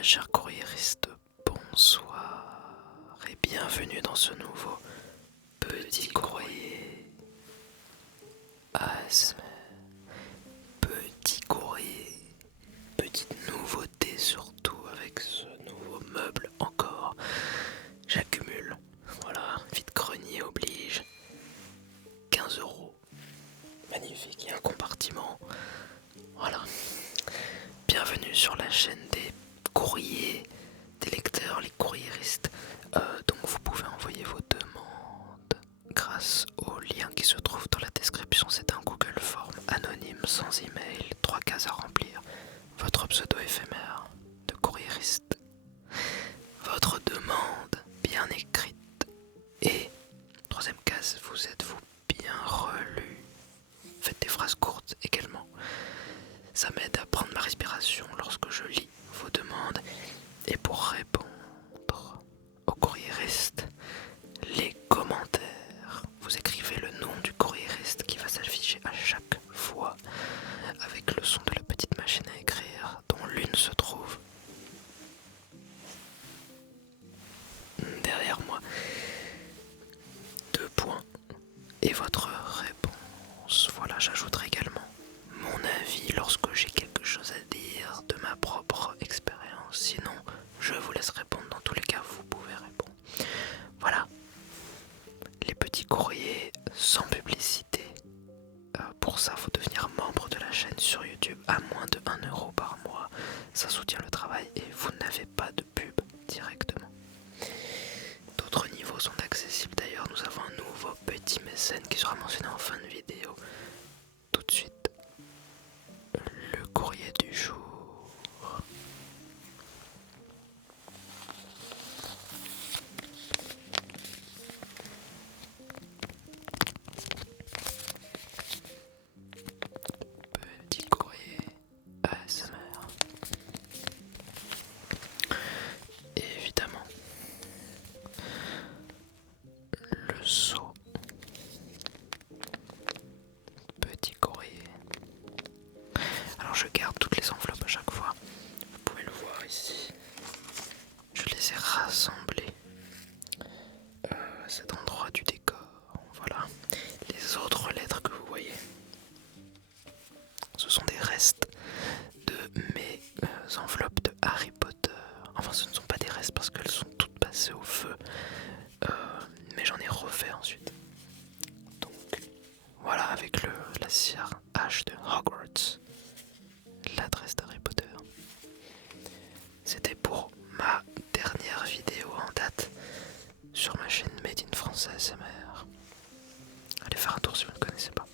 très chers courriéristes, bonsoir et bienvenue dans ce nouveau petit courrier ASMR. Petit courrier, petite nouveauté surtout avec ce nouveau meuble encore. J'accumule, voilà, vide-grenier oblige. 15 €. Magnifique, il y a un compartiment. Voilà. Bienvenue sur la chaîne des courriers, des lecteurs, les courriéristes. Donc vous pouvez envoyer vos demandes grâce au lien qui se trouve dans la description. C'est un Google Form anonyme, sans email, 3 cases à remplir. Votre pseudo éphémère de courriériste. Votre demande bien écrite. Et, troisième case, vous êtes-vous bien relu. Faites des phrases courtes également. Ça m'aide à prendre ma respiration lorsque je lis vos demandes. Et pour répondre aux courriéristes, les commentaires. Vous écrivez le nom du courriériste qui va s'afficher à chaque fois avec le son de la petite machine à écrire dont l'une se trouve derrière moi. 2 points. Et votre réponse. Voilà, j'ajouterai également mon avis lorsque j'ai quelque chose à dire de ma propre expérience. Sinon, je vous laisse répondre. Dans tous les cas, vous pouvez répondre. Voilà. Les petits courriers sans publicité. Pour ça, il faut devenir membre de la chaîne sur YouTube à moins de 1 € par mois. Ça soutient le travail et vous n'avez pas de pub directement. D'autres niveaux sont accessibles d'ailleurs. Nous avons un nouveau petit mécène qui sera mentionné en fin de vidéo. Tout de suite, le courrier du jour. Petit courrier ASMR. Et évidemment, le seau. Petit courrier. Alors je garde toutes les enveloppes à chaque fois. Vous pouvez le voir ici. Je les ai rassemblées à cet endroit du décor. Voilà. Les autres lettres que vous voyez, ce sont des restes de mes enveloppes de Harry Potter. Enfin, ce ne sont pas des restes parce qu'elles sont toutes passées au feu. Mais j'en ai refait ensuite. Donc voilà, avec la cire H de Hogwarts, l'adresse d'Harry Potter. C'était pour ma dernière vidéo en date sur ma chaîne Made in France ASMR. Allez faire un tour si vous ne connaissez pas.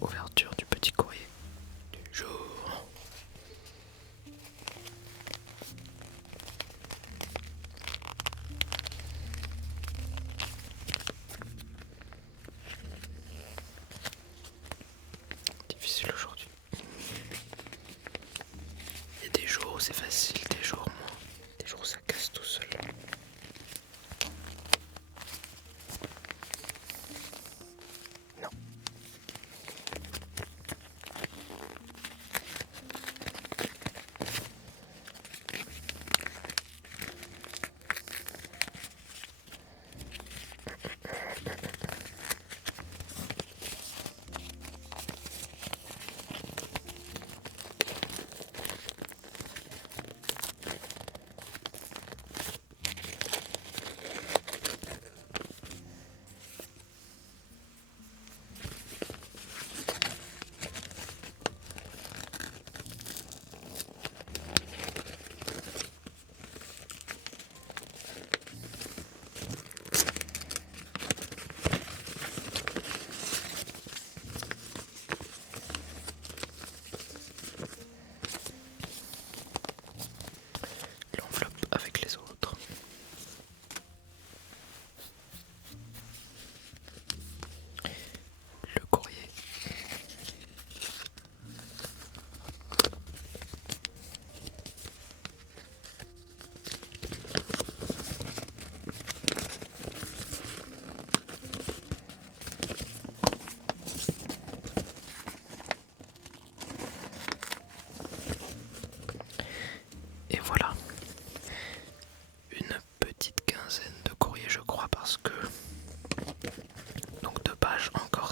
Ouverture du petit courrier du jour. Difficile aujourd'hui. Il y a des jours où c'est facile, des jours moins. Des jours où ça casse tout seul. Non.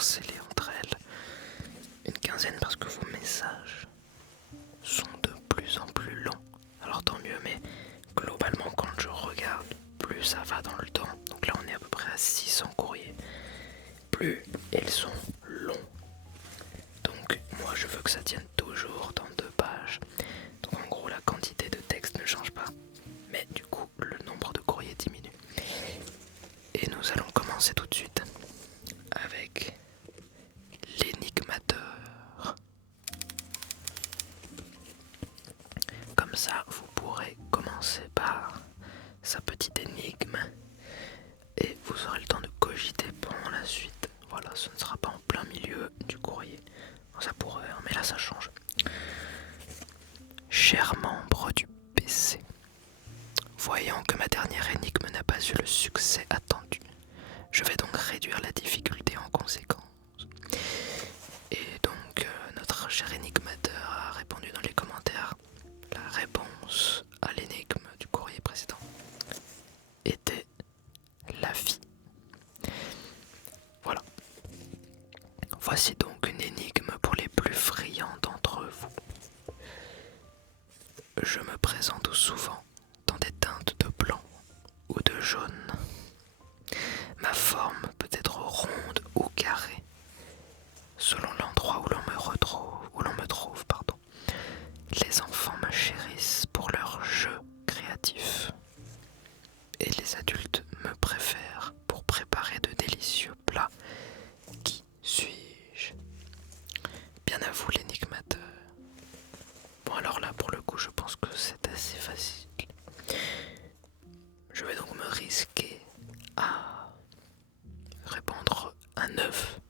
morcelées entre elles. Une quinzaine parce que vos messages sont de plus en plus longs. Alors tant mieux, mais globalement quand je regarde, plus ça va dans le temps. Donc là on est à peu près à 600 courriers. Plus ils sont longs. Donc moi je veux que ça tienne toujours dans 2 pages. Donc en gros la quantité de texte ne change pas. Mais du coup le nombre de courriers diminue. Et nous allons commencer tout de suite avec l'énigmateur. Comme ça, vous pourrez commencer par sa petite énigme et vous aurez le temps de cogiter pendant la suite. Voilà, ce ne sera pas en plein milieu du courrier. Ça pourrait, mais là ça change. Cher membre du PC, voyant que ma dernière énigme n'a pas eu le succès attendu, je vais donc réduire la difficulté en conséquence. Et donc, notre cher énigmateur a répondu dans les commentaires. La réponse à l'énigme du courrier précédent était la vie. Voilà. Voici donc une énigme pour les plus friands d'entre vous. Je me présente souvent dans des teintes de blanc ou de jaune. Ma forme peut être ronde ou carrée, selon l'endroit où l'on me trouve. Les enfants me chérissent pour leur jeu créatif et les adultes me préfèrent pour préparer de délicieux plats. Qui suis-je? Bien à vous l'énigmateur. Bon alors là pour le coup je pense que c'est assez facile. Je vais donc me risquer à répondre un œuf.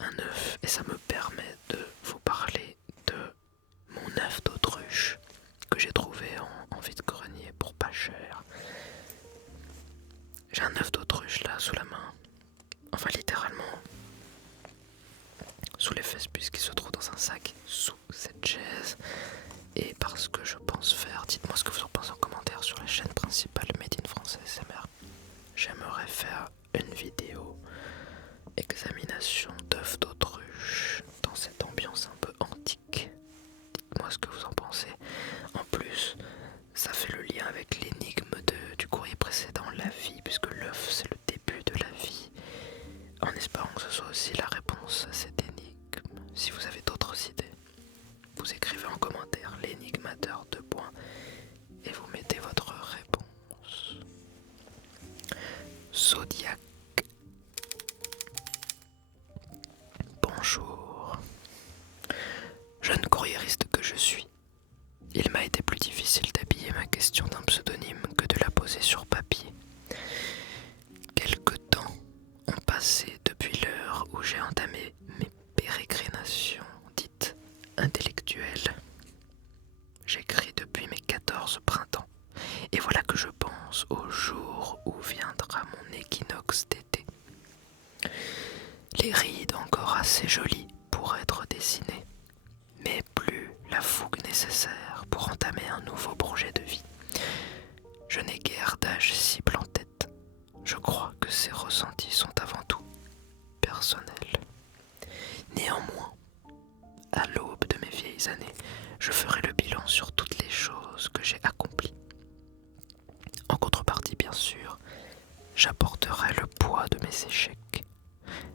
Un œuf, et ça me permet de vous parler de mon œuf d'autruche que j'ai trouvé en vide-grenier pour pas cher. J'ai un œuf d'autruche là sous la main, enfin littéralement sous les fesses puisqu'il se trouve dans un sac sous cette chaise. Et parce que je pense faire, dites-moi ce que vous en pensez en commentaire sur la chaîne principale Made in France ASMR. J'aimerais faire une vidéo examination d'œufs d'autruche dans cette ambiance un peu antique. Dites-moi ce que vous en pensez. En plus, ça fait le lien avec l'énigme du courrier précédent, la vie, puisque l'œuf c'est le début de la vie. En espérant que ce soit aussi la réponse à cette énigme. Si vous avez d'autres idées, vous écrivez en commentaire l'énigmateur 2 points et vous mettez votre réponse. Zodiac. Bonjour. Jeune courriériste que je suis, il m'a été plus difficile d'habiller ma question d'un pseudonyme que de la poser sur papier. Quelque temps ont passé depuis l'heure où j'ai entamé mes pérégrinations dites intellectuelles. J'écris depuis mes 14 printemps, et voilà que je pense au jour où viendra mon équinoxe d'été. Les rides encore assez jolies pour être dessinées, mais plus la fougue nécessaire pour entamer un nouveau projet de vie. Je n'ai guère d'âge cible en tête. Je crois que ces ressentis sont avant tout personnels. Néanmoins, à l'aube de mes vieilles années, je ferai le bilan sur toutes les choses que j'ai accomplies. En contrepartie, bien sûr, j'apporterai le poids de mes échecs.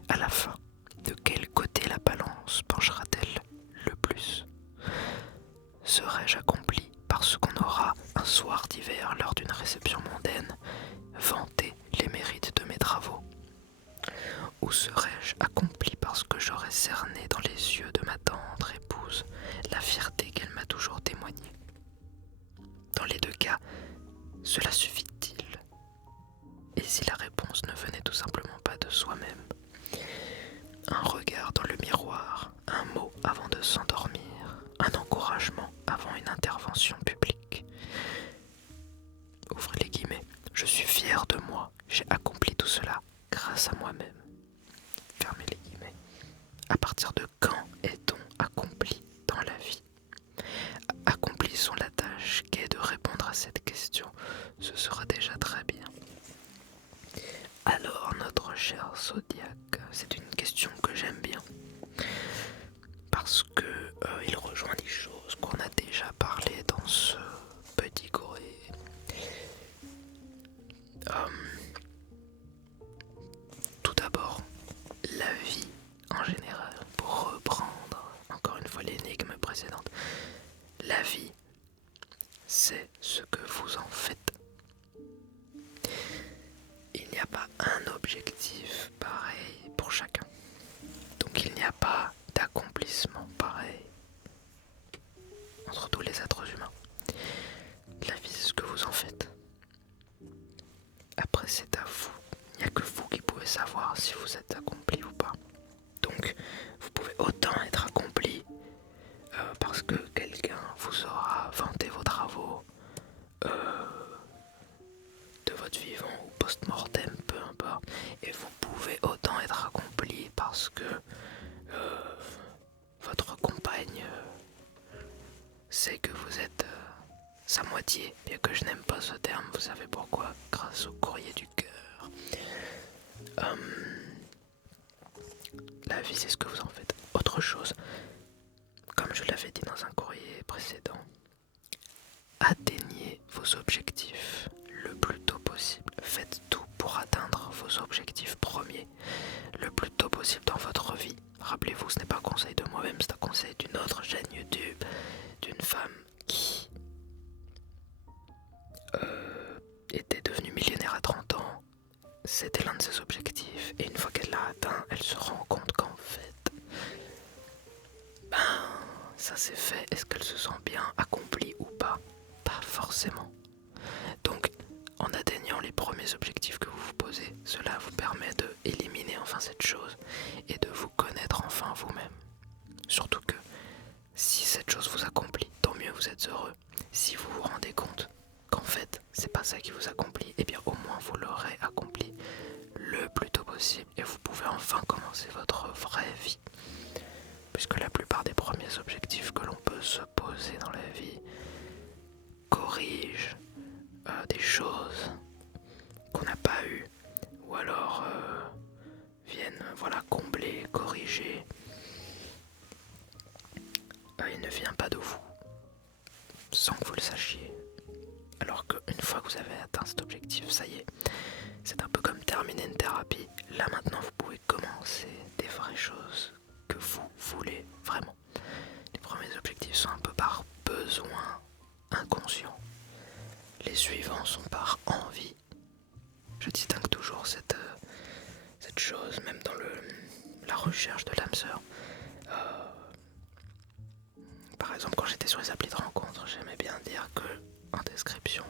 À la fin, de quel côté la balance penchera-t-elle le plus? Serai-je accompli parce qu'on aura, un soir d'hiver lors d'une réception mondaine, vanté les mérites de mes travaux? Ou serai-je accompli parce que j'aurai cerné dans les yeux de ma tendre épouse la fierté qu'elle m'a toujours témoignée? Dans les 2 cas, cela suffit-il? Et si la réponse ne venait tout simplement pas de soi-même? Un regard dans le miroir, un mot avant de s'endormir, un encouragement avant une intervention publique. Ouvrez les guillemets, je suis fier de moi, j'ai accompli tout cela grâce à moi-même. Fermez les guillemets. À partir de quand est-on accompli dans la vie? Accomplissons la tâche qu'est de répondre à cette question, ce sera déjà très bien. Alors, notre cher Zodiac, c'est une question que j'aime bien parce que il rejoint des choses qu'on a déjà parlé dans ce petit courrier. Tout d'abord, la vie en général, pour reprendre encore une fois l'énigme précédente, la vie, c'est ce que vous en faites. Il n'y a pas un objectif pareil pour chacun. Donc il n'y a pas d'accomplissement pareil entre tous les êtres humains. La vie, c'est ce que vous en faites. Après, c'est à vous. Il n'y a que vous qui pouvez savoir si vous êtes accompli ou pas. Donc, vous pouvez autant être accompli parce que quelqu'un vous aura vanté vos travaux de votre vivant ou post-mortem, peu importe. Et vous pouvez autant être accompli parce que votre compagne sait que vous êtes sa moitié, bien que je n'aime pas ce terme, vous savez pourquoi? Grâce au courrier du cœur. La vie, c'est ce que vous en faites. Autre chose, comme je l'avais dit dans un courrier précédent, atteignez vos objectifs le plus tôt possible. Faites tout pour atteindre vos objectifs premiers le plus tôt possible dans votre vie. Rappelez-vous, ce n'est pas un conseil de moi-même, c'est un conseil d'une autre chaîne YouTube, d'une femme qui était devenue millionnaire à 30 ans. C'était l'un de ses objectifs. Et une fois qu'elle l'a atteint, elle se rend compte qu'en fait, ça c'est fait. Est-ce qu'elle se sent bien accomplie ou pas? Pas forcément. Donc, en atteignant les premiers objectifs que vous vous posez, cela vous permet de éliminer enfin cette chose et de vous connaître enfin vous-même. Surtout que si cette chose vous accomplit, tant mieux, vous êtes heureux. Si vous vous rendez compte qu'en fait, c'est pas ça qui vous accomplit, eh bien au moins vous l'aurez accompli le plus tôt possible et vous pouvez enfin commencer votre vraie vie. Puisque la plupart des premiers objectifs que l'on peut se poser dans la vie corrigent des choses qu'on n'a pas eues ou alors viennent combler, corriger. Il ne vient pas de vous sans que vous le sachiez. Alors qu'une fois que vous avez atteint cet objectif, ça y est, c'est un peu comme terminer une thérapie. Là maintenant vous pouvez commencer des vraies choses que vous voulez vraiment. Les premiers objectifs sont un peu par besoin inconscient. Les suivants sont par envie. Je distingue toujours cette chose, même dans la recherche de l'âme sœur. Par exemple, quand j'étais sur les applis de rencontre, j'aimais bien dire que, en description,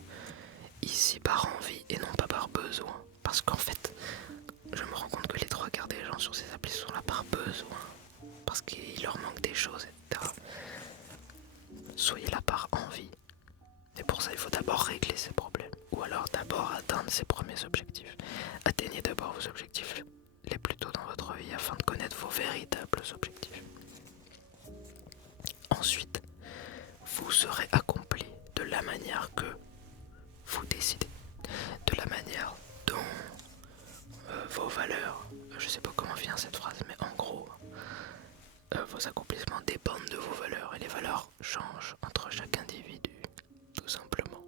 ici par envie et non pas par besoin. Parce qu'en fait, je me rends compte que les trois quarts des gens sur ces applis sont là par besoin. Parce qu'il leur manque des choses, etc. Soyez là par envie. Et pour ça, il faut d'abord régler ces problèmes. Ou alors d'abord atteindre ses premiers objectifs. Atteignez d'abord vos objectifs les plus tôt dans votre vie afin de connaître vos véritables objectifs. Ensuite, vous serez accompli de la manière que vous décidez. De la manière dont vos valeurs, je sais pas comment vient cette phrase, mais en gros, vos accomplissements dépendent de vos valeurs et les valeurs changent entre chaque individu, tout simplement.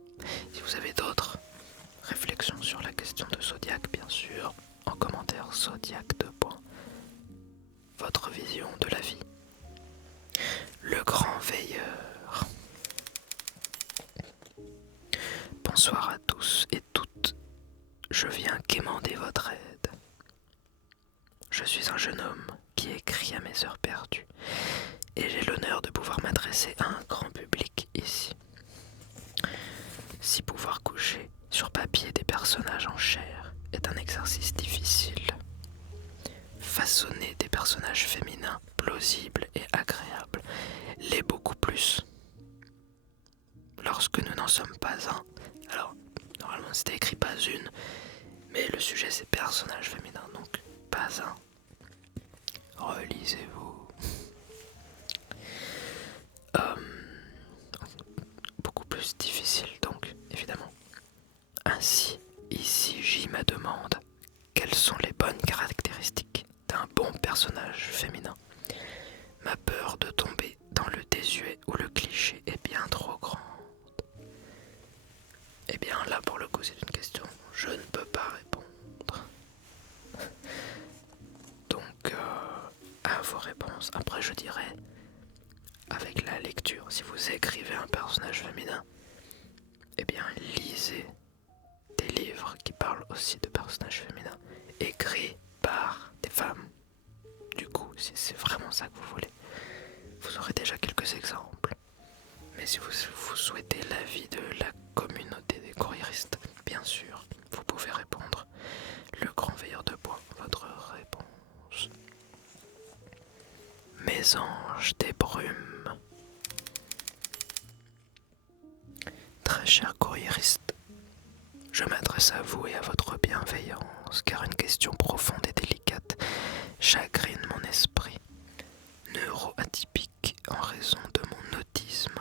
Si vous avez d'autres réflexions sur la question de Zodiac, bien sûr, en commentaire Zodiac 2. Votre vision de la vie. Le grand veilleur. Bonsoir à tous et toutes. Je viens quémander votre aide. Je suis un jeune homme qui écrit à mes heures perdues et j'ai l'honneur de pouvoir m'adresser à un grand public ici. Si pouvoir coucher sur papier des personnages en chair est un exercice difficile, façonner des personnages féminins plausibles et agréables l'est beaucoup plus. Lorsque nous n'en sommes pas un, alors normalement c'était écrit pas une, mais le sujet c'est personnages féminins, donc pas un. Relisez-vous. Beaucoup plus difficile donc, évidemment. Ainsi, ici J me demande les bonnes caractéristiques d'un bon personnage féminin. Ma peur de tomber dans le désuet ou le cliché est bien trop grande. Eh bien là pour le coup c'est une question, je ne peux pas répondre. Donc à vos réponses. Après je dirais, avec la lecture, si vous écrivez un personnage féminin, eh bien lisez des livres qui parlent aussi de personnages féminins, écrits par des femmes. Du coup, si c'est vraiment ça que vous voulez, vous aurez déjà quelques exemples. Mais si vous souhaitez l'avis de la communauté des courriéristes, bien sûr, vous pouvez répondre. Le grand veilleur de bois, votre réponse. Mes anges des brumes. Très cher courriériste, je m'adresse à vous et à votre bienveillance, car une question profonde et délicate chagrine mon esprit. Neuroatypique en raison de mon autisme,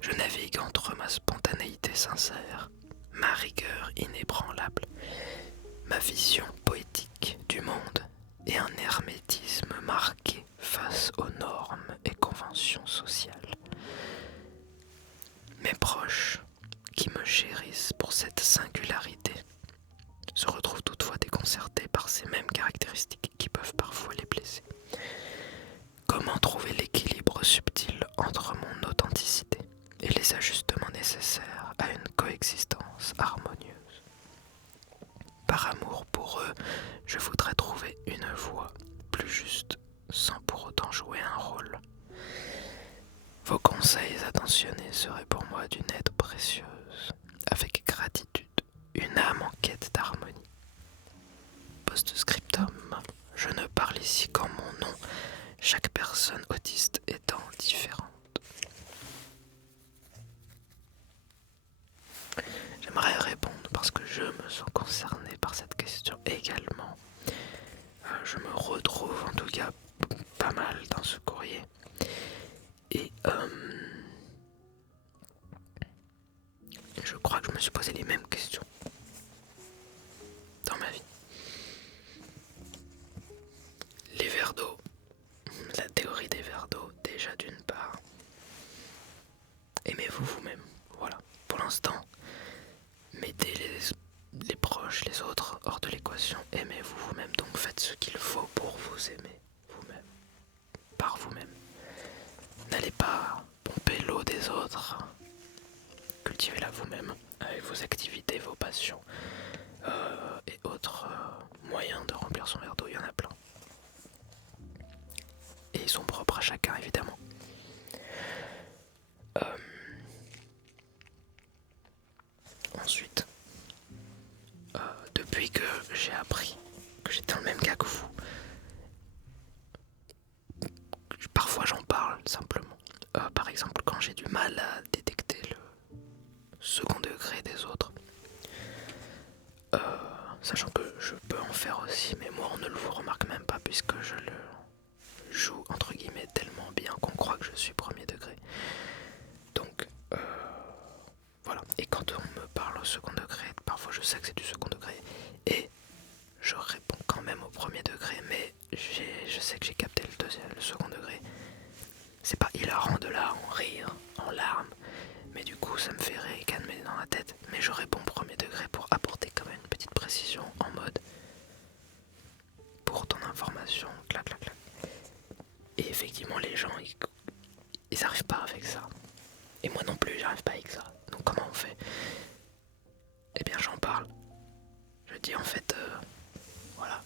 je navigue entre ma spontanéité sincère, ma rigueur inébranlable, ma vision poétique du monde et un hermétisme marqué face aux normes et conventions sociales. Mes proches, qui me chérissent pour cette singularité, se retrouvent toutefois déconcertés par ces mêmes caractéristiques qui peuvent parfois les blesser. Comment trouver l'équilibre subtil entre mon authenticité et les ajustements nécessaires à une coexistence harmonieuse? Par amour pour eux, je voudrais trouver une voie plus juste sans pour autant jouer un rôle. Vos conseils attentionnés seraient pour moi d'une aide précieuse. Avec gratitude, une âme en quête d'harmonie. Post-scriptum, je ne parle ici qu'en mon nom, chaque personne autiste étant différente. J'aimerais répondre parce que je me sens concerné par cette question également. Je me retrouve en tout cas pas mal dans ce courrier. Et je crois que je me suis posé les mêmes questions dans ma vie. Les verres d'eau, la théorie des verres d'eau, déjà d'une part. Aimez-vous vous-même, voilà. Pour l'instant, mettez les proches, les autres hors de l'équation. Aimez-vous vous-même, donc faites ce qu'il faut pour vous aimer vous-même, par vous-même. N'allez pas pomper l'eau des autres. Cultivez-la vous-même avec vos activités, vos passions et autres moyens de remplir son verre d'eau. Il y en a plein. Et ils sont propres à chacun, évidemment. Ensuite, depuis que j'ai appris que j'étais dans le même cas que vous, parfois j'en parle simplement. Par exemple, quand j'ai du mal à détecter le second degré des autres, sachant que je peux en faire aussi, mais moi on ne le vous remarque même pas puisque je le joue entre guillemets tellement bien qu'on croit que je suis premier degré. Donc voilà. Et quand on me parle au second degré, parfois je sais que c'est du second degré et je réponds quand même au premier degré, mais je sais que j'ai capté le second degré. C'est pas hilarant de là en rire, en larmes, mais du coup ça me fait calmer dans la tête. Mais je réponds premier degré pour apporter quand même une petite précision en mode pour ton information, clac clac clac. Et effectivement les gens ils arrivent pas avec ça. Et moi non plus j'arrive pas avec ça. Donc comment on fait? Eh bien j'en parle. Je dis en fait voilà.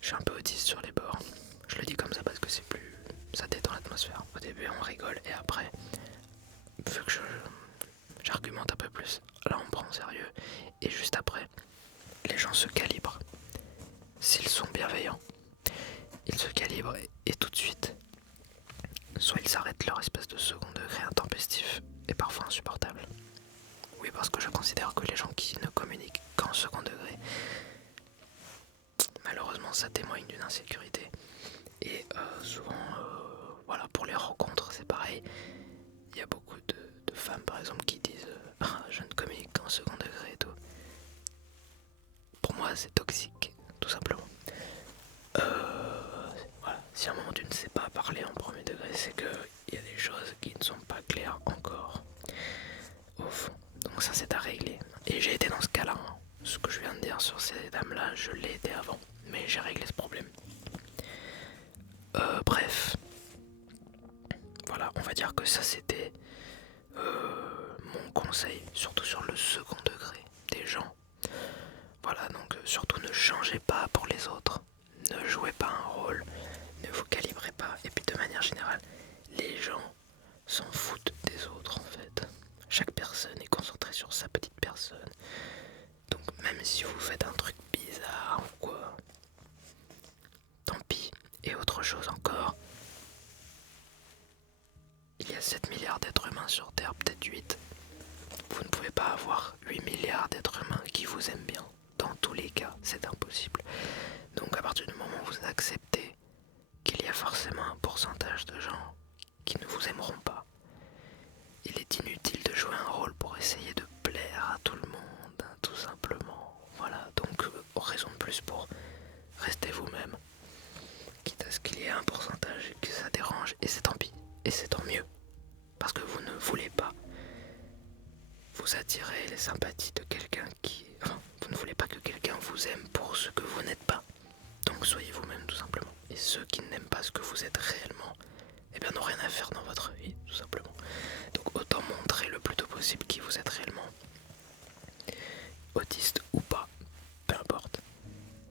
Je suis un peu autiste sur les bords. Je le dis comme ça parce que c'est plus... ça détend l'atmosphère. Au début on rigole et après, vu que j'argumente un peu plus, là on me prend au sérieux. Et juste après, les gens se calibrent. S'ils sont bienveillants, ils se calibrent et tout de suite, soit ils s'arrêtent leur espèce de second degré intempestif et parfois insupportable. Oui, parce que je considère que les gens qui ne communiquent qu'en second degré, malheureusement ça témoigne d'une insécurité. Et souvent, voilà, pour les rencontres c'est pareil. Il y a beaucoup de femmes par exemple qui disent je ne communique qu'en second degré et tout. Pour moi c'est toxique, tout simplement. Voilà. Si à un moment tu ne sais pas parler en premier degré, c'est qu'il y a des choses qui ne sont pas claires encore au fond. Donc ça c'est à régler. Et j'ai été dans ce cas-là. Hein. Ce que je viens de dire sur ces dames-là, je l'ai été avant. Mais j'ai réglé ce problème. Bref. Voilà, on va dire que ça c'était mon conseil, surtout sur le second degré des gens. Voilà, donc surtout ne changez pas pour les autres. Ne jouez pas un rôle. Ne vous calibrez pas. Et puis de manière générale, les gens s'en foutent des autres en fait. Chaque personne est concentrée sur sa petite personne. Donc même si vous faites un truc bizarre ou quoi, tant pis. Et autre chose encore, il y a 7 milliards d'êtres humains sur Terre, peut-être 8. Vous ne pouvez pas avoir 8 milliards d'êtres humains qui vous aiment bien. Dans tous les cas, c'est impossible. Donc à partir du moment où vous acceptez qu'il y a forcément un pourcentage de gens qui ne vous aimeront pas, il est inutile de jouer un rôle pour essayer de plaire à tout le monde, hein, tout simplement. Voilà, donc raison de plus pour rester vous-même. Quitte à ce qu'il y ait un pourcentage et que ça dérange, et c'est tant pis, et c'est tant mieux. Parce que vous ne voulez pas vous attirer les sympathies de quelqu'un qui... Enfin, vous ne voulez pas que quelqu'un vous aime pour ce que vous n'êtes pas. Donc soyez vous-même tout simplement. Et ceux qui n'aiment pas ce que vous êtes réellement, eh bien n'ont rien à faire dans votre vie, tout simplement. Donc autant montrer le plus tôt possible qui vous êtes réellement. Autiste ou pas, peu importe.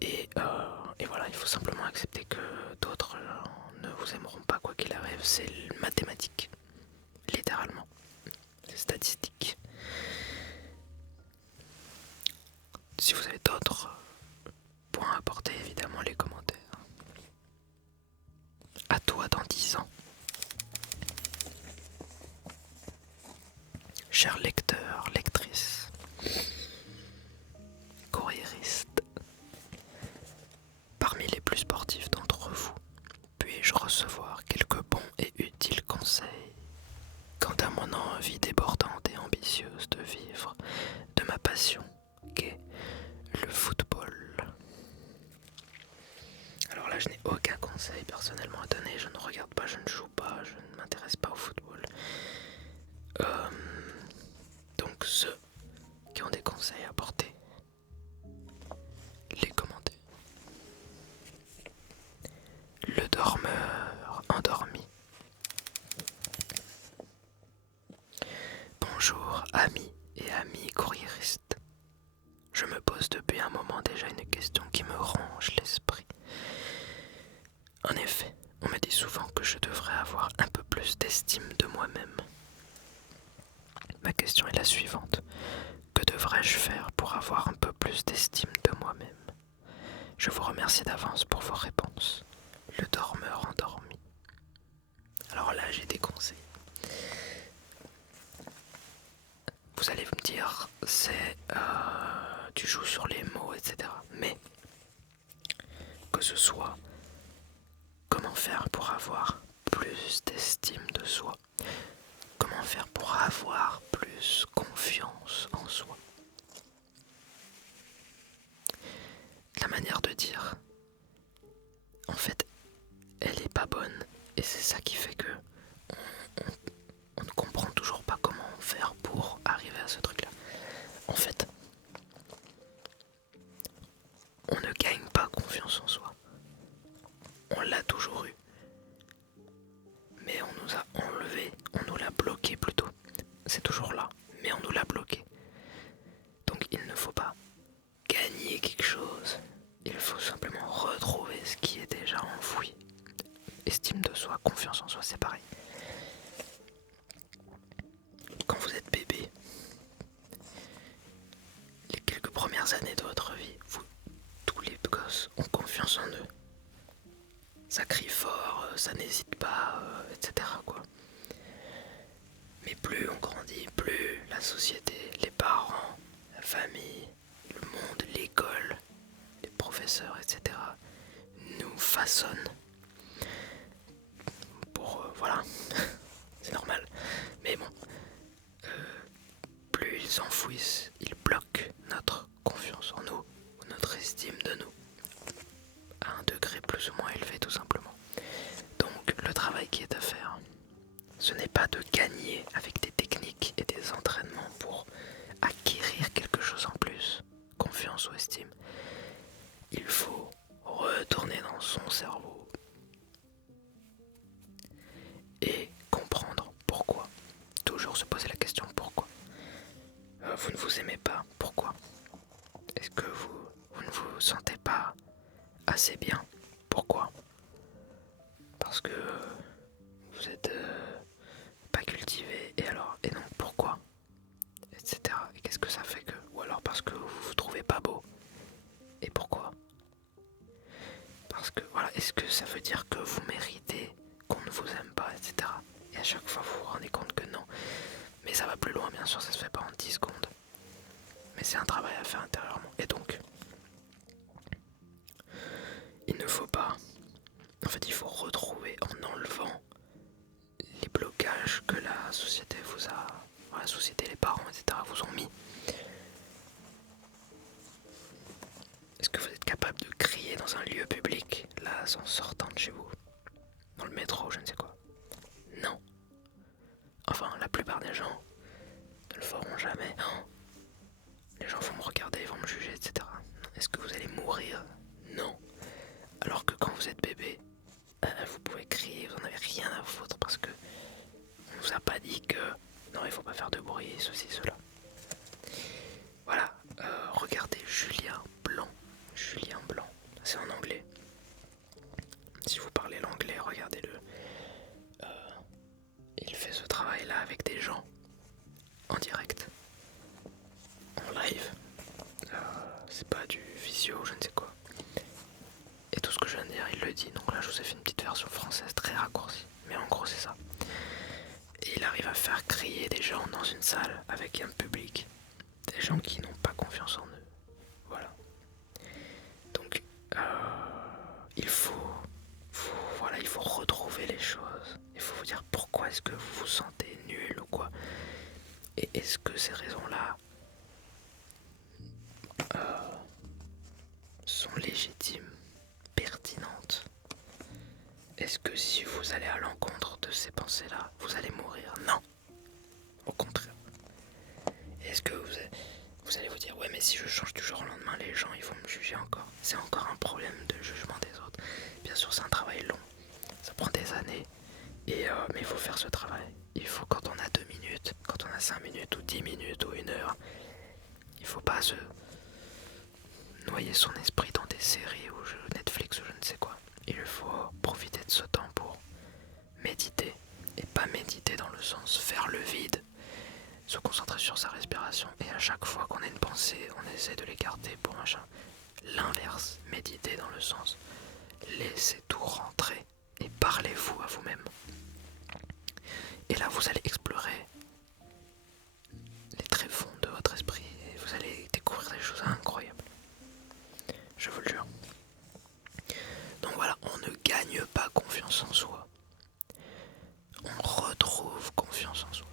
Et voilà, il faut simplement accepter que d'autres ne vous aimeront pas quoi qu'il arrive. C'est mathématique, littéralement. C'est statistique. Si vous avez d'autres points à apporter, évidemment les commentaires. À toi dans 10 ans. Chers lecteurs, lectrices, courriéristes, parmi les plus sportifs d'entre vous, puis-je recevoir quelques bons et utiles conseils quant à mon envie débordante et ambitieuse de vivre de ma passion qu'est le football. Alors là, je n'ai aucun conseil personnellement à donner, je ne regarde pas, je ne joue pas, je ne m'intéresse pas au football. Donc ceux qui ont des conseils à apporter, les commentaires. Le dormeur endormi. Bonjour amis et amis courriéristes. Je me pose depuis un moment déjà une question qui me ronge l'esprit. En effet, on me dit souvent que je devrais avoir un peu plus d'estime de moi-même. Ma question est la suivante. Que devrais-je faire pour avoir un peu plus d'estime de moi-même? Je vous remercie d'avance pour vos réponses. Le dormeur endormi. Alors là, j'ai des conseils. Vous allez me dire, c'est... tu joues sur les mots, etc. Mais, que ce soit, comment faire pour avoir plus d'estime de soi? Comment faire pour avoir plus confiance en soi? La manière de dire, en fait, elle est pas bonne. Et c'est ça qui fait que on ne comprend toujours pas comment faire pour arriver à ce truc-là. En fait, on ne gagne pas confiance en soi. On l'a toujours eu. Mais on nous a enlevé, on nous l'a bloqué plutôt. C'est toujours là, mais on nous l'a bloqué. Donc il ne faut pas gagner quelque chose. Il faut simplement retrouver ce qui est déjà enfoui. Estime de soi, confiance en soi, c'est pareil. Quand vous êtes bébé, les quelques premières années de votre vie, tous les gosses ont confiance en eux. Ça crie fort, ça n'hésite pas, etc. quoi. Mais plus on grandit, plus la société, les parents, la famille, le monde, l'école, les professeurs, etc. nous façonnent pour... voilà, c'est normal. Mais bon, plus ils enfouissent, ils bloquent notre confiance en nous, notre ce n'est pas de gagner avec des techniques et des entraînements pour acquérir quelque chose en plus, confiance ou estime. Il faut retourner dans son cerveau et comprendre pourquoi. Toujours se poser la question pourquoi. Vous ne vous aimez pas, pourquoi? Est-ce que vous ne vous sentez pas assez bien, pourquoi? Parce que vous êtes pas cultivé, et donc pourquoi? Etc. Et qu'est-ce que ça fait que? Ou alors parce que vous vous trouvez pas beau, et pourquoi? Parce que voilà, est-ce que ça veut dire que vous méritez qu'on ne vous aime pas, etc. Et à chaque fois vous vous rendez compte que non. Mais ça va plus loin, bien sûr, ça se fait pas en 10 secondes. Mais c'est un travail à faire intérieurement. Et donc, il ne faut pas... En fait, il faut retrouver en enlevant les blocages que la société vous a... La société, les parents, etc. vous ont mis. Est-ce que vous êtes capable de crier dans un lieu public, là, en sortant de chez vous? Dans le métro, je ne sais quoi. Non. Enfin, la plupart des gens ne le feront jamais. Oh. Les gens vont me regarder, vont me juger, etc. Est-ce que vous allez mourir? Non. Alors que quand vous êtes bébé, vous pouvez crier, vous n'en avez rien à foutre parce que on vous a pas dit que non, il faut pas faire de bruit, ceci, cela. Voilà, regardez Julien Blanc. Julien Blanc, c'est en anglais. Si vous parlez l'anglais, regardez-le. Il fait ce travail-là avec des gens en direct, en live. C'est pas du visio, je ne sais quoi. Et tout ce que je viens de dire, il le dit. Donc là, je vous ai fait une petite version française très raccourcie. Mais en gros, c'est ça. Et il arrive à faire crier des gens dans une salle avec un public. Des gens qui n'ont pas confiance en eux. Voilà. Donc, il faut retrouver les choses. Il faut vous dire pourquoi est-ce que vous vous sentez nul ou quoi. Et est-ce que ces raisons-là sont légitimes, pertinentes? Est-ce que si vous allez à l'encontre de ces pensées-là, vous allez mourir? Non. Au contraire. Est-ce que vous allez vous dire, ouais, mais si je change du jour au lendemain, les gens ils vont me juger encore? C'est encore un problème de jugement des autres. Bien sûr, c'est un travail long. Ça prend des années. Mais il faut faire ce travail. Il faut, quand on a 2 minutes, quand on a 5 minutes ou 10 minutes ou 1 heure, il faut pas se noyer son esprit dans des séries ou jeux Netflix ou je ne sais quoi. Il faut profiter de ce temps pour méditer. Et pas méditer dans le sens faire le vide, se concentrer sur sa respiration. Et à chaque fois qu'on a une pensée, on essaie de l'écarter pour machin. L'inverse, méditer dans le sens laissez tout rentrer et parlez-vous à vous-même. Et là, vous allez explorer les tréfonds de votre esprit et vous allez découvrir des choses incroyables. Je vous le jure. Donc voilà, on ne gagne pas confiance en soi. On retrouve confiance en soi.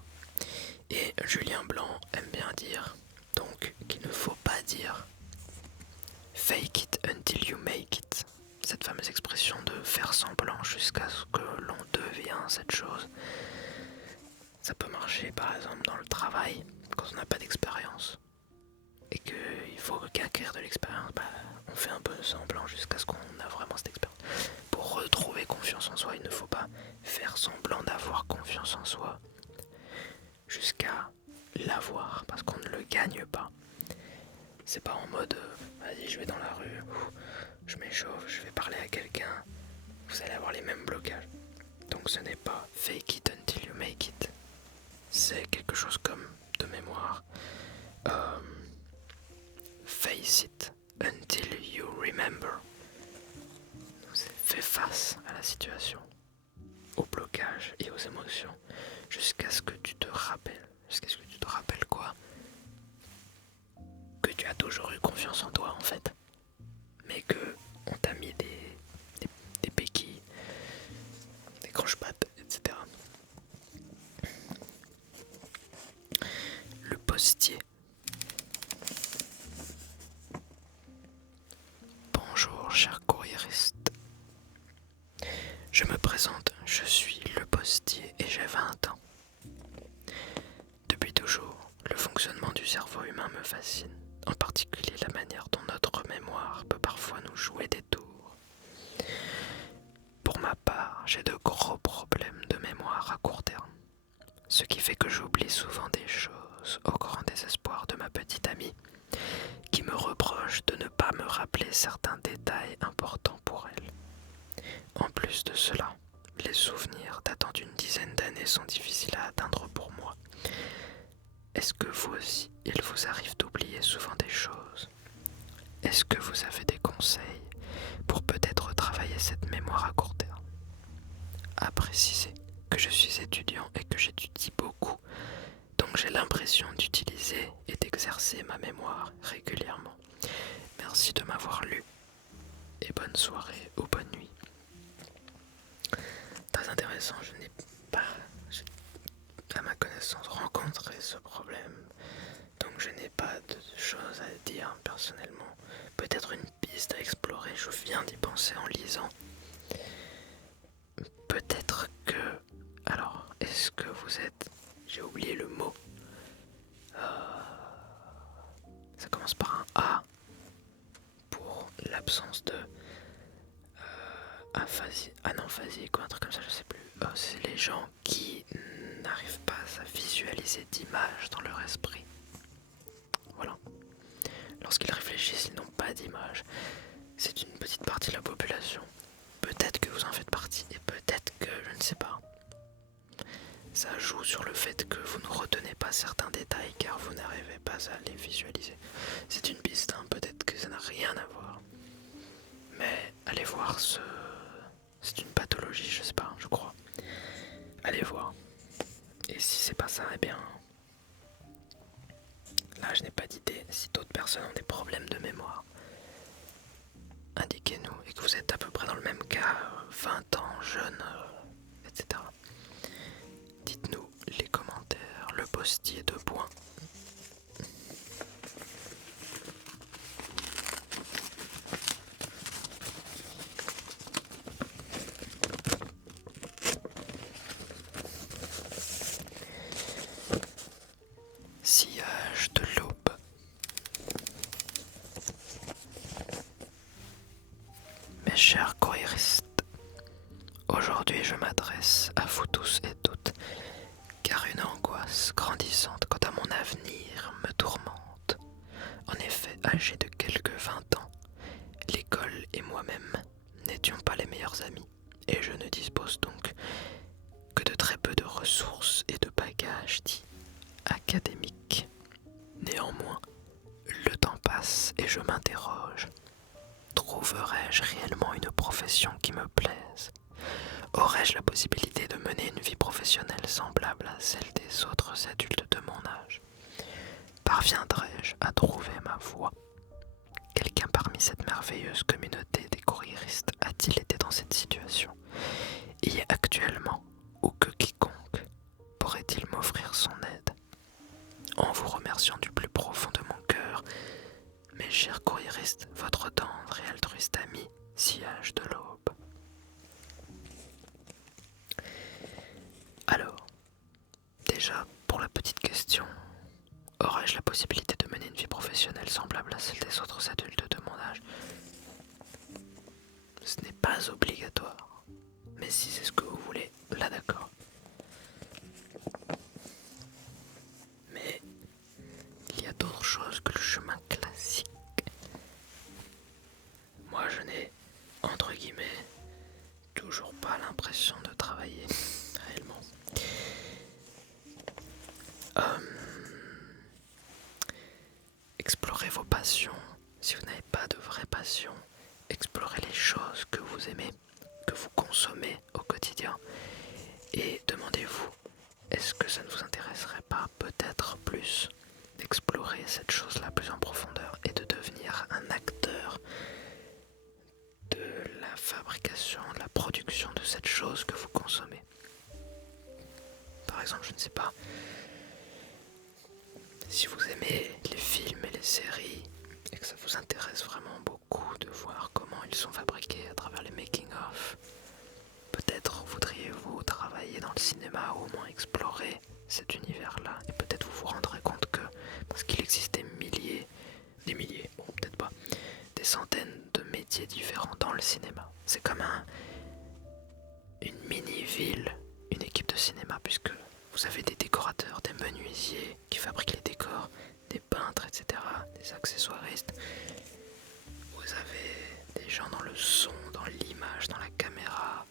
Et Julien Blanc aime bien dire, donc, qu'il ne faut pas dire fake it until you make it. Cette fameuse expression de faire semblant jusqu'à ce que l'on devient cette chose. Ça peut marcher par exemple dans le travail, quand on n'a pas d'expérience. Et qu'il faut acquérir de l'expérience, on fait un peu semblant jusqu'à ce qu'on a vraiment cette expérience. Pour retrouver confiance en soi, il ne faut pas faire semblant d'avoir confiance en soi jusqu'à l'avoir, parce qu'on ne le gagne pas. C'est pas en mode vas-y, je vais dans la rue, je m'échauffe, je vais parler à quelqu'un, vous allez avoir les mêmes blocages. Donc ce n'est pas fake it until you make it. C'est quelque chose comme, de mémoire, face it until you remember. C'est fais face à la situation, au blocage et aux émotions, jusqu'à ce que tu te rappelles. Jusqu'à ce que tu te rappelles quoi? Que tu as toujours eu confiance en toi en fait. Mais que on t'a mis des béquilles, des croche-pattes, etc. Le postier. Bonjour cher courriériste. Je me présente, je suis le postier et j'ai 20 fascine, en particulier la manière dont notre mémoire peut parfois nous jouer des tours. Pour ma part, j'ai de gros problèmes de mémoire à court terme, ce qui fait que j'oublie souvent des choses au grand désespoir de ma petite amie, qui me reproche de ne pas me rappeler certains détails importants pour elle. En plus de cela, les souvenirs datant d'une dizaine d'années sont difficiles à atteindre pour moi. Est-ce que vous aussi, il vous arrive d'oublier souvent des choses? Est-ce que vous avez des conseils pour peut-être travailler cette mémoire à court terme? À préciser que je suis étudiant et que j'étudie beaucoup, donc j'ai l'impression d'utiliser et d'exercer ma mémoire régulièrement. Merci de m'avoir lu et bonne soirée ou bonne nuit. Très intéressant, je n'ai pas, à ma connaissance, rencontré ce problème, donc je n'ai pas de choses à dire personnellement. Peut-être une piste à explorer, je viens d'y penser en lisant. Peut-être que... Alors, est-ce que vous êtes... J'ai oublié le mot. Ça commence par un A pour l'absence de aphasie, anaphasique ou un truc comme ça, je sais plus. C'est les gens qui n'arrivent pas à visualiser d'images dans leur esprit. Voilà. Lorsqu'ils réfléchissent, ils n'ont pas d'image. C'est une petite partie de la population. Peut-être que vous en faites partie et peut-être que je ne sais pas. Ça joue sur le fait que vous ne retenez pas certains détails car vous n'arrivez pas à les visualiser. C'est une piste, hein, peut-être que ça n'a rien à voir. Mais allez voir ce... C'est une pathologie, je sais pas, je crois. Allez voir. Et si c'est pas ça, eh bien... Là, je n'ai pas d'idée. Si d'autres personnes ont des problèmes de mémoire, indiquez-nous. Et que vous êtes à peu près dans le même cas, 20 ans, jeune, etc. Dites-nous les commentaires, le postier de points. Sillage de l'aube. Mes chers courriéristes, aujourd'hui je m'adresse à vous tous et toutes, car une angoisse grandissante quant à mon avenir me tourmente. En effet, âgé de quelques 20 ans, l'école et moi-même n'étions pas les meilleurs amis, et je ne dispose donc que de très peu de ressources et de bagages dits académiques. Néanmoins, le temps passe et je m'interroge. Trouverai-je réellement une profession qui me plaise? Aurais-je la possibilité de mener une vie professionnelle semblable à celle des autres adultes de mon âge? Parviendrai-je à trouver ma voie? Quelqu'un parmi cette merveilleuse communauté des courriéristes a-t-il été dans cette situation? Et actuellement, ou que quiconque pourrait-il m'offrir son aide? En vous remerciant du plus profond de mon cœur, mes chers courriéristes, votre tendre et altruiste ami, Sillage de l'aube. Alors, déjà, pour la petite question, aurais-je la possibilité de mener une vie professionnelle semblable à celle des autres adultes de mon âge? Ce n'est pas obligatoire, mais si c'est ce que vous voulez, là d'accord. Mais il y a d'autres choses que le chemin classique. Moi, je n'ai, entre guillemets, toujours pas l'impression de travailler réellement. Explorez vos passions. Si vous n'avez pas de vraie passion, explorez les choses que vous aimez, que vous consommez au quotidien. Et demandez-vous, est-ce que ça ne vous intéresserait pas peut-être plus d'explorer cette chose-là plus en profondeur et de devenir un acteur de la fabrication, de la production de cette chose que vous consommez? Par exemple, je ne sais pas, si vous aimez les films et les séries et que ça vous intéresse vraiment beaucoup de voir comment ils sont fabriqués à travers les making-of, peut-être voudriez-vous travailler dans le cinéma ou au moins explorer cet univers-là, et peut-être vous vous rendrez compte que, parce qu'il existe des milliers une mini-ville, une équipe de cinéma, puisque vous avez des décorateurs, des menuisiers qui fabriquent les décors, des peintres, etc., des accessoiristes. Vous avez des gens dans le son, dans l'image, dans la caméra,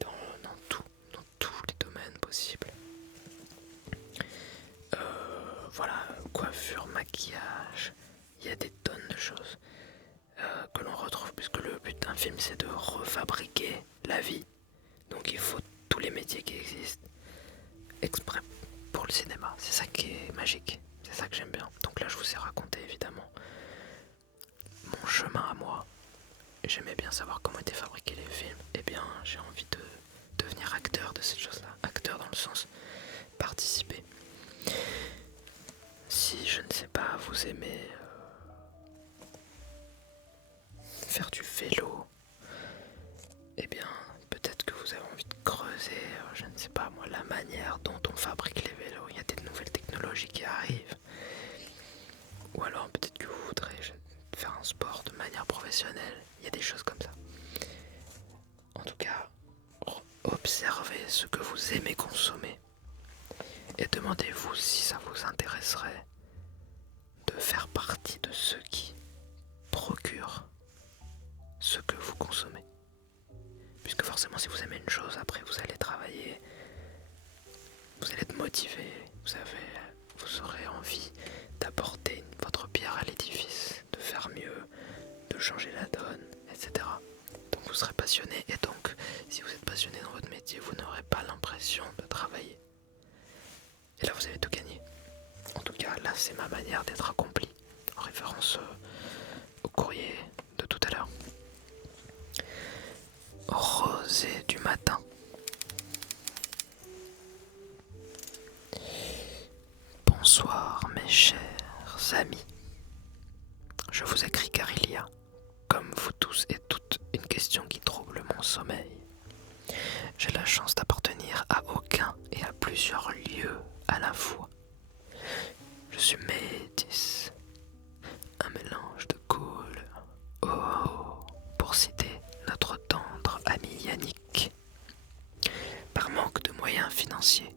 dans tous les domaines possibles. Voilà, coiffure, maquillage, il y a des tonnes de choses que l'on retrouve, puisque le but d'un film c'est de refabriquer la vie. Donc il faut tous les métiers qui existent exprès pour le cinéma. C'est ça qui est magique, c'est ça que j'aime bien. Donc là je vous ai raconté évidemment mon chemin à moi. J'aimais bien savoir comment étaient fabriqués les films. Et bien j'ai envie de devenir acteur de cette chose-là. Acteur dans le sens participer. Si je ne sais pas, vous aimez faire du vélo, eh bien peut-être que vous avez envie de creuser, je ne sais pas moi, la manière dont on fabrique les vélos. Il y a des nouvelles technologies qui arrivent. Ou alors peut-être que vous voudrez faire un sport de manière professionnelle. Il y a des choses comme ça. En tout cas, observez ce que vous aimez consommer et demandez-vous si ça vous intéresserait de faire partie de ceux qui procurent ce que vous consommez. Puisque forcément si vous aimez une chose, après vous allez travailler, vous allez être motivé, vous aurez envie d'apporter votre pierre à l'édifice, de faire mieux, de changer la donne, etc. Donc vous serez passionné, et donc si vous êtes passionné dans votre métier, vous n'aurez pas l'impression de travailler. Et là vous avez tout gagné. En tout cas là c'est ma manière d'être accompli, en référence au courrier de tout à l'heure. Rosée du matin. Bonsoir mes chers amis. Je vous écris car il y a, comme vous tous et toutes, une question qui trouble mon sommeil. J'ai la chance d'appartenir à aucun et à plusieurs lieux à la fois. Je suis métis, un mélange de cool, pour citer notre tendre ami Yannick. Par manque de moyens financiers,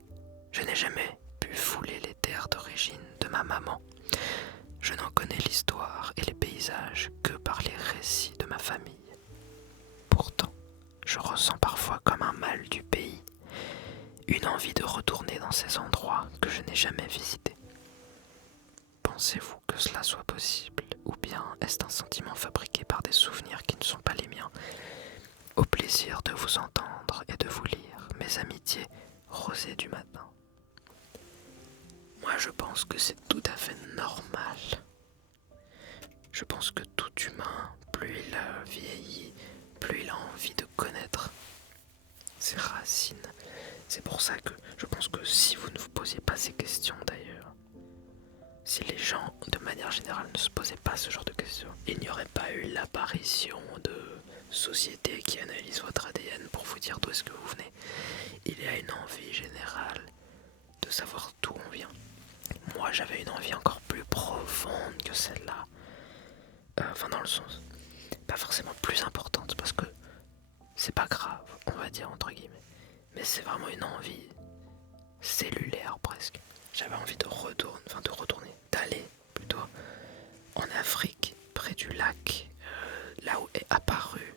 je n'ai jamais pu fouler les terres d'origine de ma maman. Je n'en connais l'histoire et les paysages que par les récits de ma famille. Pourtant, je ressens parfois comme un mal du pays, une envie de retourner dans ces endroits que je n'ai jamais visités. Pensez-vous que cela soit possible, ou bien est-ce un sentiment fabriqué par des souvenirs qui ne sont pas les miens? Au plaisir de vous entendre et de vous lire, mes amitiés rosées du matin. Moi je pense que c'est tout à fait normal. Je pense que tout humain, plus il vieillit, plus il a envie de connaître ses racines. C'est pour ça que je pense que si vous ne vous posiez pas ces questions d'ailleurs, si les gens de manière générale ne se posaient pas ce genre de questions, il n'y aurait pas eu l'apparition de sociétés qui analysent votre ADN pour vous dire d'où est-ce que vous venez. Il y a une envie générale de savoir d'où on vient. Moi j'avais une envie encore plus profonde que celle-là. Enfin dans le sens, pas forcément plus importante, parce que c'est pas grave, on va dire entre guillemets. Mais c'est vraiment une envie cellulaire presque. J'avais envie de retourner, d'aller plutôt en Afrique, près du lac, là où est apparu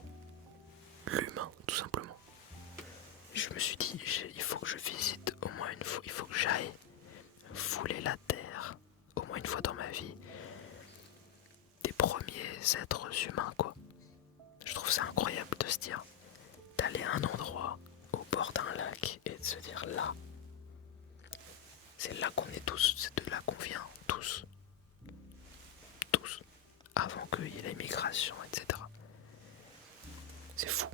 l'humain, tout simplement. Je me suis dit, il faut que je visite au moins une fois, il faut que j'aille fouler la terre, au moins une fois dans ma vie, des premiers êtres humains, quoi. Je trouve ça incroyable de se dire, d'aller à un endroit, au bord d'un lac, et de se dire là, c'est là qu'on est tous, c'est de là qu'on vient, tous, avant qu'il y ait l'immigration, etc. C'est fou.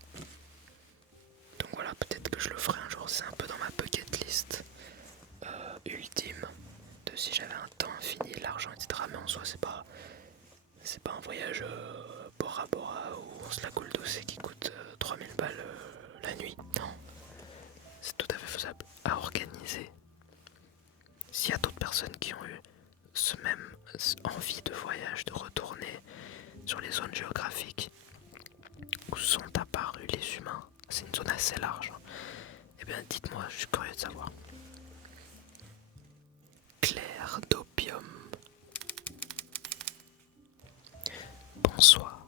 Donc voilà, peut-être que je le ferai un jour, c'est un peu dans ma bucket list ultime, de si j'avais un temps infini, l'argent, etc. Mais en soi, c'est pas un voyage Bora Bora où on se la coule douce et qui coûte 3000 balles la nuit. Non, c'est tout à fait faisable à organiser. S'il y a d'autres personnes qui ont eu ce même envie de voyage, de retourner sur les zones géographiques où sont apparus les humains, C'est une zone assez large. Eh bien, dites-moi, je suis curieux de savoir. Claire d'opium. Bonsoir.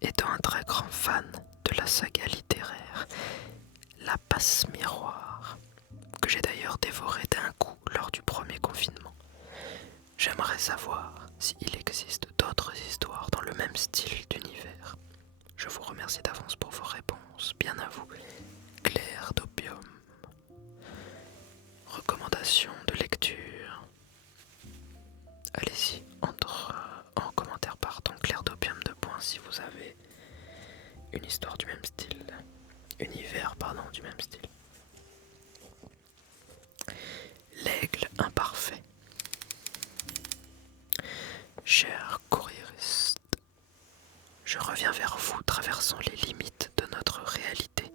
Étant un très grand fan de la saga littéraire La Passe Miroir, que j'ai d'ailleurs dévoré d'un coup lors du premier confinement, j'aimerais savoir s'il existe d'autres histoires dans le même style d'univers. Je vous remercie d'avance pour vos réponses. Bien à vous. Claire d'opium. Recommandation de lecture. Allez-y, entre en commentaire partant Claire d'opium de points si vous avez une histoire du même style. Univers, pardon, du même style. L'aigle imparfait. Cher courriériste, je reviens vers vous traversant les limites de notre réalité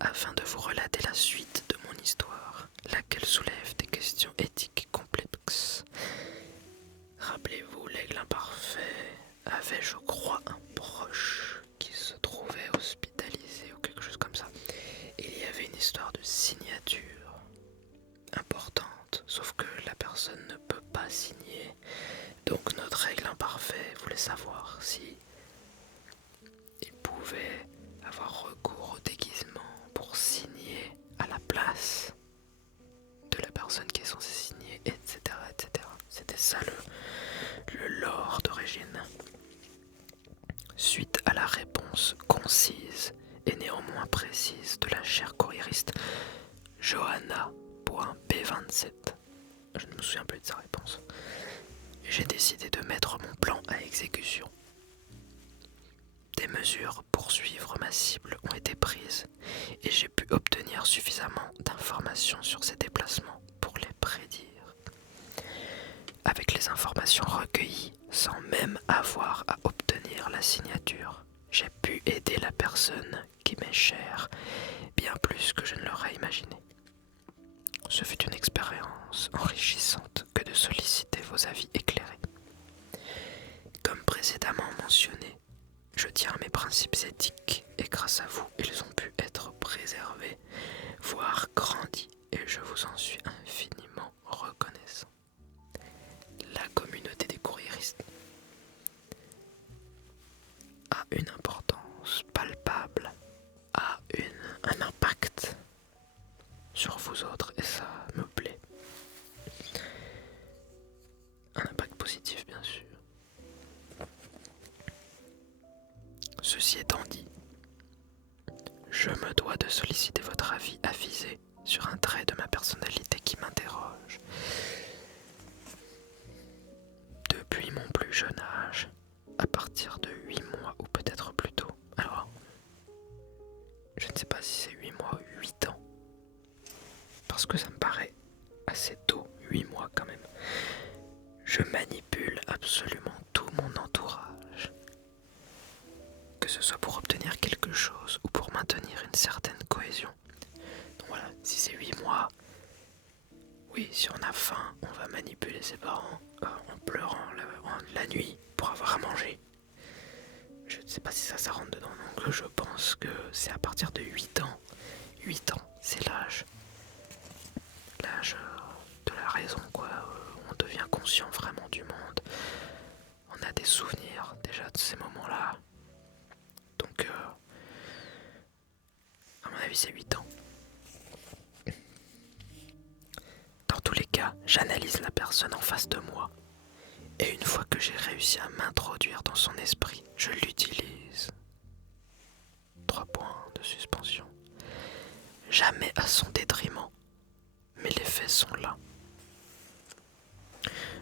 afin de vous relater la suite de mon histoire, laquelle soulève des questions éthiques complexes. Rappelez-vous, l'aigle imparfait avait, je crois, un proche qui se trouvait hospitalisé ou quelque chose comme ça. Et il y avait une histoire de signature importante, sauf que la personne ne peut pas signer. Donc notre aigle imparfait voulait savoir si il pouvait avoir recours au déguisement pour signer à la place de la personne qui est censée signer, etc. etc. C'était ça le lore d'origine. Suite à la réponse concise et néanmoins précise de la chère courriériste Johanna.b27, je ne me souviens plus de sa réponse, j'ai décidé de mettre mon plan à exécution. Des mesures pour suivre ma cible ont été prises et j'ai pu obtenir suffisamment d'informations sur ses déplacements pour les prédire. Avec les informations recueillies, sans même avoir à obtenir la signature, j'ai pu aider la personne qui m'est chère bien plus que je ne l'aurais imaginé. Ce fut une expérience enrichissante que de solliciter vos avis éclairés. Comme précédemment mentionné, je tiens à mes principes éthiques et grâce à vous, ils ont pu être préservés, voire grandis, et je vous en suis infiniment reconnaissant. La communauté des courriéristes a une importance palpable, a un impact sur vous autres et ça me plaît. Un impact positif bien sûr. Ceci étant dit, je me dois de solliciter votre avis avisé sur un trait de ma personnalité qui m'interroge. Depuis mon plus jeune âge, à partir de 8 mois ou peut-être plus tôt, alors je ne sais pas si c'est 8 mois ou 8 ans, parce que ça me paraît assez tôt, 8 mois quand même, je manipule absolument tout mon entourage. Que ce soit pour obtenir quelque chose ou pour maintenir une certaine cohésion. Donc voilà, si c'est 8 mois, oui, si on a faim, on va manipuler ses parents en pleurant la nuit pour avoir à manger. Je ne sais pas si ça rentre dedans, donc je pense que c'est à partir de 8 ans. 8 ans, c'est l'âge de la raison, quoi. On devient conscient vraiment du monde. On a des souvenirs déjà de ces moments-là. Donc, à mon avis, c'est 8 ans. Dans tous les cas, j'analyse la personne en face de moi. Et une fois que j'ai réussi à m'introduire dans son esprit, je l'utilise. 3 points de suspension. Jamais à son détriment. Mais les faits sont là.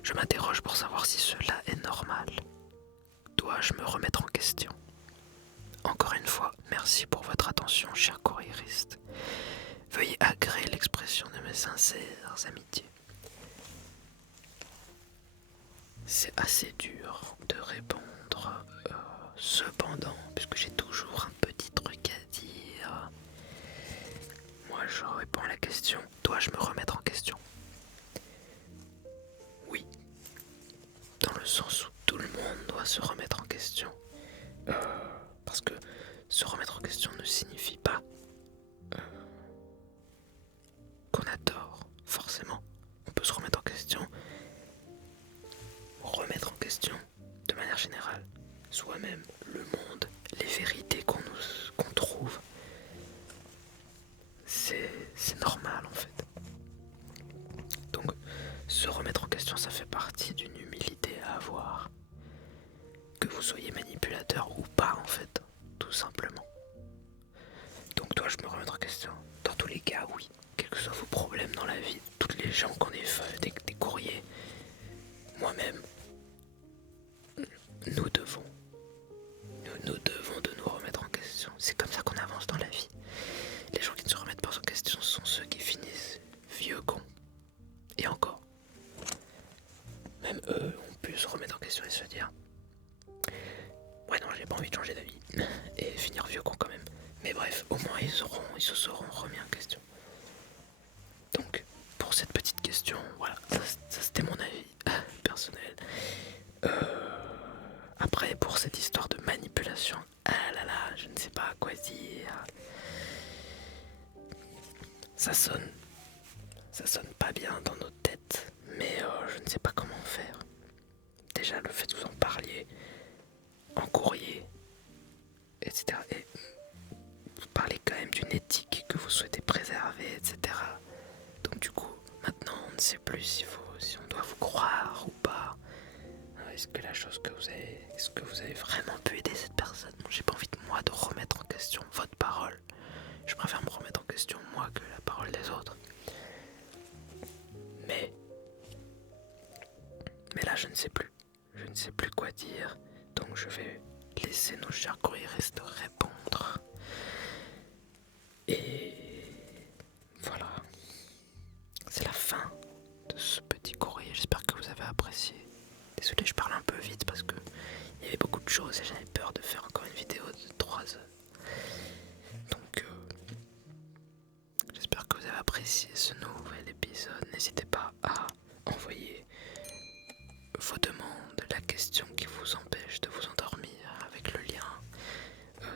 Je m'interroge pour savoir si cela est normal. Dois-je me remettre en question? Encore une fois, merci pour votre attention, cher courriériste. Veuillez agréer l'expression de mes sincères amitiés. C'est assez dur de répondre, cependant, puisque j'ai toujours un petit truc à dire. Moi, je réponds à la question, dois-je me remettre en question? Oui, dans le sens où tout le monde doit se remettre en question. Parce que se remettre en question ne signifie pas gens qu'on ait des courriers, moi-même, nous devons de nous remettre en question. C'est comme ça qu'on avance dans la vie. Les gens qui ne se remettent pas en question sont ceux qui finissent vieux cons. Et encore. Même eux ont pu se remettre en question et se dire ouais non, j'ai pas envie de changer d'avis. Et finir vieux con quand même. Mais bref, au moins ils se seront remis en question. Donc, pour cette petite question, voilà, ça c'était mon avis personnel. Après, pour cette histoire de manipulation, ah là là, je ne sais pas quoi dire. Ça sonne pas bien dans nos têtes, mais je ne sais pas comment faire. Déjà, le fait que vous en parliez en courrier, etc. Et vous parlez quand même d'une éthique que vous souhaitez préserver, etc. Donc du coup, maintenant, on ne sait plus si on doit vous croire ou pas. Est-ce que vous avez vraiment pu aider cette personne? J'ai pas envie de remettre en question votre parole. Je préfère me remettre en question moi que la parole des autres. Mais là, je ne sais plus. Je ne sais plus quoi dire. Donc je vais laisser nos chers courriéristes répondre. Et voilà. C'est la fin de ce petit courrier. J'espère que vous avez apprécié. Désolé, je parle un peu vite parce que il y avait beaucoup de choses et j'avais peur de faire encore une vidéo de 3 heures. Donc, j'espère que vous avez apprécié ce nouvel épisode. N'hésitez pas à envoyer vos demandes, la question qui vous empêche de vous endormir avec le lien.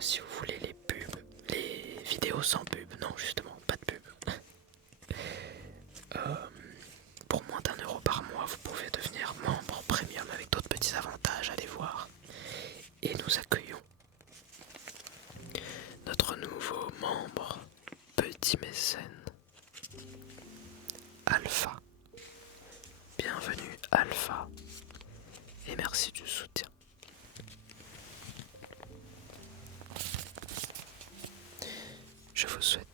Si vous voulez les pubs, les vidéos sans pub, non justement, pas de pub. Pour moins d'1 € par mois, vous pouvez devenir membre premium avec d'autres petits avantages, allez voir. Et nous accueillons notre nouveau membre, petit mécène, Alpha. Bienvenue Alpha, et merci du soutien. Je vous souhaite